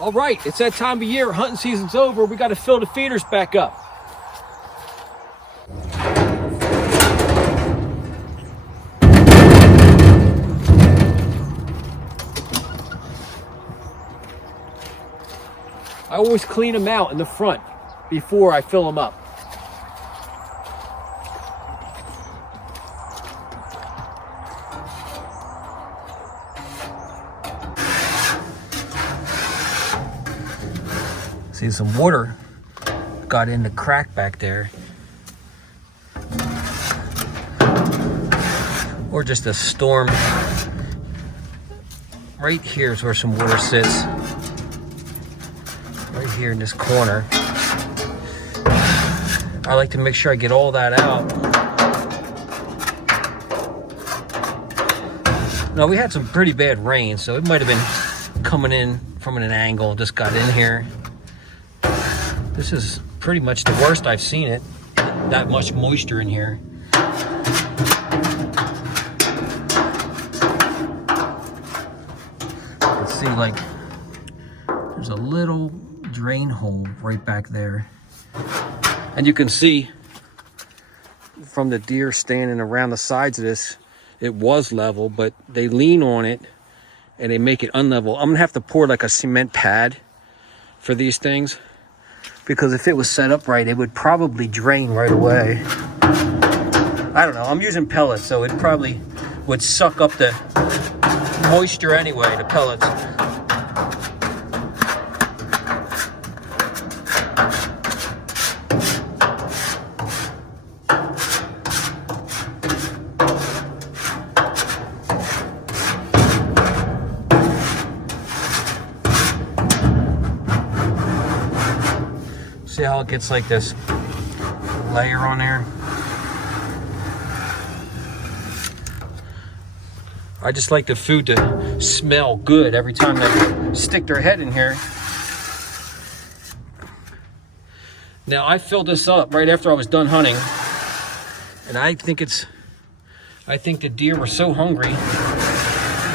All right, it's that time of year. Hunting season's over. We got to fill the feeders back up. I always clean them out in the front before I fill them up. See, some water got in the crack back there. Or just a storm. Right here is where some water sits. Right here in this corner. I like to make sure I get all that out. Now, we had some pretty bad rain, so it might have been coming in from an angle, just got in here. This is pretty much the worst I've seen it. That much moisture in here. You can see, like, there's a little drain hole right back there. And you can see from the deer standing around the sides of this, it was level, but they lean on it and they make it unlevel. I'm gonna have to pour like a cement pad for these things, because if it was set up right, it would probably drain right away. I don't know, I'm using pellets, so it probably would suck up the moisture anyway, the pellets. See how it gets like this layer on there? I just like the food to smell good every time they stick their head in here. Now, I filled this up right after I was done hunting, and I think the deer were so hungry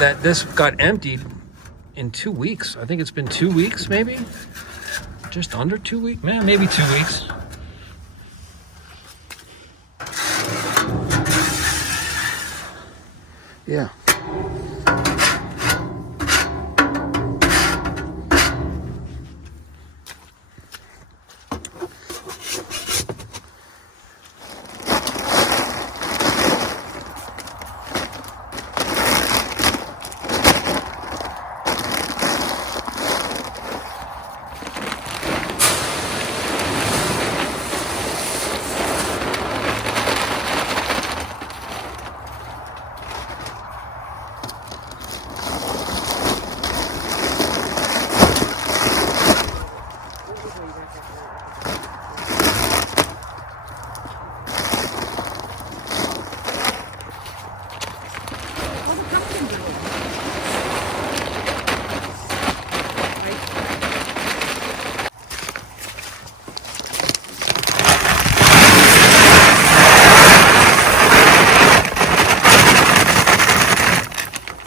that this got emptied in 2 weeks. I think it's been 2 weeks, maybe? Just under 2 weeks, man, maybe 2 weeks. Yeah.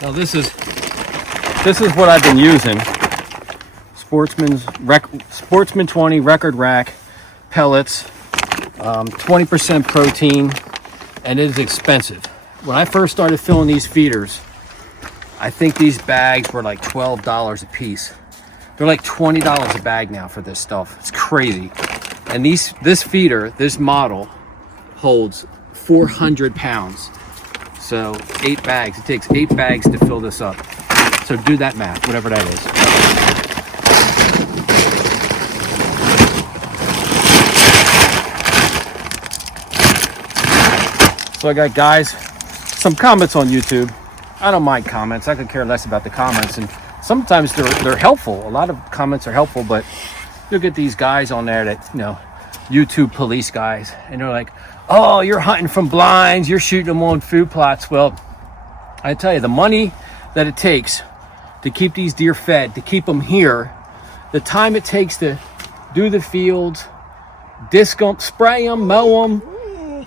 Now this is what I've been using. Sportsman 20 record rack pellets, 20% protein, and it is expensive. When I first started filling these feeders, I think these bags were like $12 a piece. They're like $20 a bag now for this stuff. It's crazy. And this feeder, this model, holds 400 pounds. So 8 bags, it takes 8 bags to fill this up. So do that math, whatever that is. So I got, guys, some comments on YouTube. I don't mind comments, I could care less about the comments. And sometimes they're helpful. A lot of comments are helpful, but you'll get these guys on there that, you know, YouTube police guys, and they're like, oh, you're hunting from blinds, you're shooting them on food plots. Well, I tell you, the money that it takes to keep these deer fed, to keep them here, the time it takes to do the fields, disc them, spray them, mow them,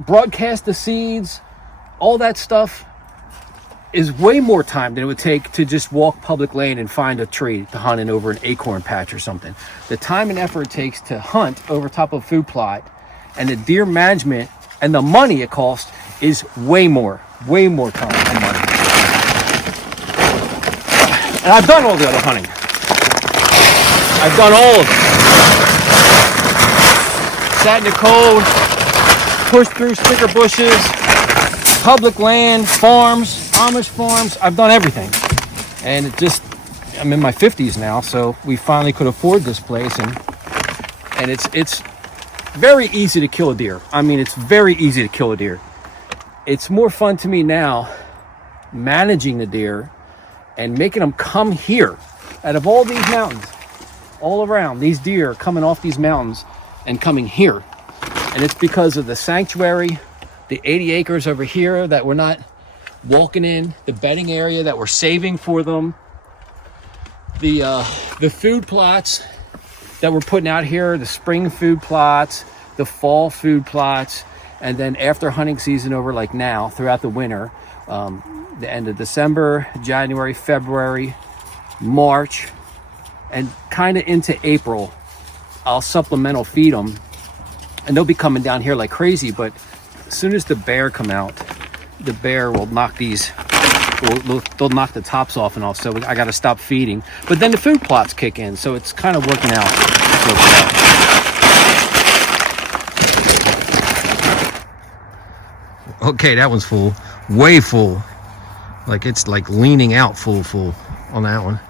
broadcast the seeds, all that stuff, is way more time than it would take to just walk public land and find a tree to hunt in over an acorn patch or something. The time and effort it takes to hunt over top of a food plot and the deer management and the money it costs is way more time and money. And I've done all the other hunting. I've done all of it. Sat in the cold, pushed through sticker bushes, public land, farms, Amish farms. I've done everything. And it just, I'm in my 50s now, so we finally could afford this place, and it's very easy to kill a deer. I mean, it's very easy to kill a deer. It's more fun to me now managing the deer and making them come here. Out of all these mountains, all around, these deer coming off these mountains and coming here. And it's because of the sanctuary, the 80 acres over here that we're not walking in, the bedding area that we're saving for them, the food plots that we're putting out here, the spring food plots, the fall food plots, and then after hunting season over, like now, throughout the winter, the end of December, January, February, March, and kind of into April, I'll supplemental feed them, and they'll be coming down here like crazy. But as soon as the bear come out, the bear will knock these, they'll knock the tops off and all, so I got to stop feeding. But then the food plots kick in, so it's kind of working out so far. Okay, that one's full, way full. Like it's like leaning out full on that one.